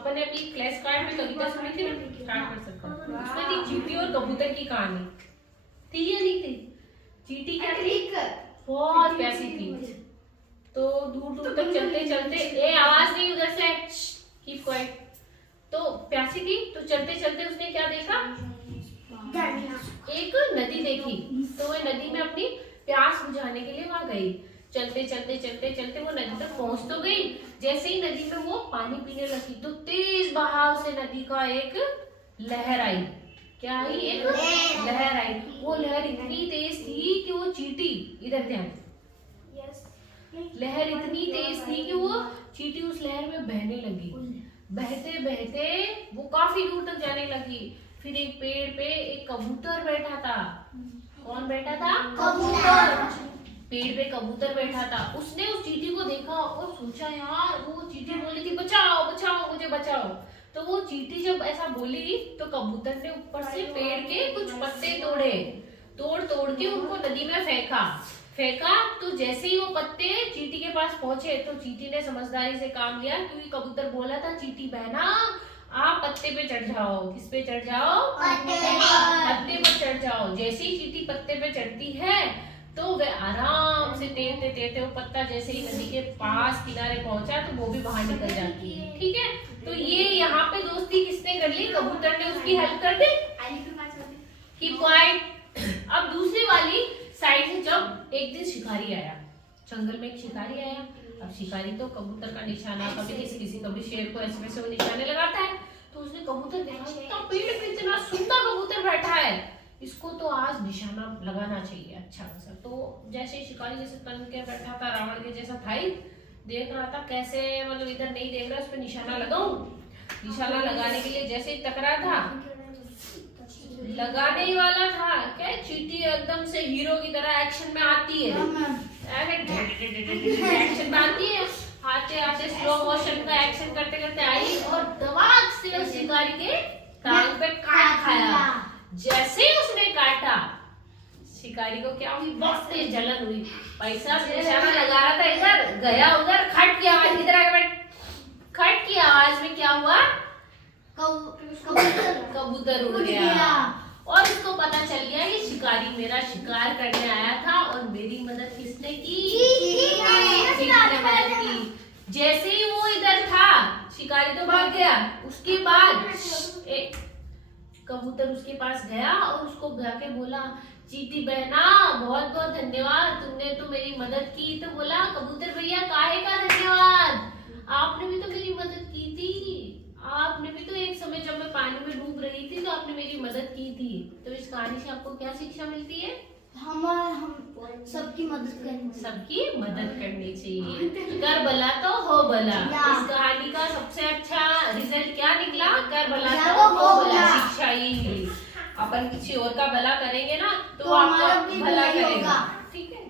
अपन ने अभी flash card में कविता सुनी थी ना, स्टार्ट कर सकते हैं। उसमें थी चींटी और कबूतर की कहानी, थी या नहीं थी? चींटी क्या थी, बहुत प्यासी थी। तो दूर दूर तक चलते चलते, ए आवाज नहीं उधर से, कीप क्वाइट। तो प्यासी थी, तो चलते चलते उसने क्या देखा, एक नदी देखी। तो वह नदी में अपनी प्यास बुझाने के लिए वहां गई। चलते चलते चलते चलते वो नदी तक पहुंच तो गई। जैसे ही नदी में वो पानी पीने लगी तो तेज बहाव से नदी का एक लहर आई। क्या आई? एक लहर आई। वो लहर इतनी तेज थी कि वो चींटी, इधर ध्यान, लहर इतनी तेज थी कि वो चींटी उस लहर में बहने लगी। बहते बहते वो काफी दूर तक जाने लगी। फिर एक पेड़ पे एक कबूतर बैठा था। कौन बैठा था? कबूतर। पेड़ पे कबूतर बैठा था। उसने उस चींटी को देखा और सोचा यार, वो चींटी बोली थी बचाओ बचाओ मुझे बचाओ। तो वो चींटी जब ऐसा बोली तो कबूतर ने ऊपर से पेड़ के कुछ पत्ते तोड़े, तोड़ तोड़ के उनको नदी में फेंका। तो जैसे ही वो पत्ते चींटी के पास पहुंचे तो चींटी ने समझदारी से काम लिया, क्योंकि कबूतर बोला था चींटी बहना आप पत्ते पे चढ़ जाओ। किस पे चढ़ जाओ? पत्ते पर चढ़ जाओ। जैसे ही चींटी पत्ते पे चढ़ती है तो वह आराम से तैरते तैरते, वो पत्ता जैसे ही नदी के पास किनारे पहुंचा तो वो भी बाहर निकल जाती है। ठीक है, तो ये यहाँ पे दोस्ती किसने कर ली? कबूतर ने उसकी हेल्प कर दी। Keep quiet. अब दूसरी वाली साइड से जब एक दिन शिकारी आया, जंगल में एक शिकारी आया। अब शिकारी तो कबूतर का निशाना, कभी किसी कभी शेर को ऐसे वैसे वो निशाने लगाता है। तो उसने कबूतर देखा, इतना पेड़ पे इतना सुंदर कबूतर बैठा है, इसको तो आज निशाना लगाना चाहिए अच्छा खासा। तो जैसे शिकारी जैसे तन के बैठा था, रावण के जैसा था ही, देख रहा था कैसे, मतलब इधर नहीं देख रहा, उस पर निशाना लगाऊं। निशाना लगाने के लिए जैसे ही टकरा था, लगाने ही वाला था, क्या चींटी एकदम से हीरो की तरह एक्शन में आती है, एक्शन में आती है, आते आते स्लो मोशन का एक्शन करते करते आई और दबाक से उस शिकारी के टांग पे काट खाया। जैसे ही उसने काटा, शिकारी को क्या हुई? बहुत तेज जलन हुई। पैसा से निशाना लगा रहा था, इधर गया उधर, खट की आवाज, इधर आके बैठ। खट की आवाज में क्या हुआ? कबूतर उड़ गया। और उसको पता चल गया कि शिकारी मेरा शिकार करने आया था और मेरी मदद किसने की? चींटी ने मदद की। जैसे ही वो इधर था, शिकारी तो भाग गया। उसके बाद कबूतर उसके पास गया और उसको जाके बोला, चींटी बहना बहुत बहुत धन्यवाद, तुमने तो मेरी मदद की। तो बोला कबूतर भैया काहे का धन्यवाद, आपने भी तो मेरी मदद की थी, आपने भी तो एक समय जब मैं पानी में डूब रही थी तो आपने मेरी मदद की थी। तो इस कहानी से आपको क्या शिक्षा मिलती है? हम सबकी मदद करनी चाहिए। कर भला तो हो भला। इस कहानी का सबसे अच्छा रिजल्ट क्या निकला? कर भला तो हो भला। शिक्षा यही मिली, अपन किसी और का भला करेंगे ना तो आपका भला करेगा। ठीक है।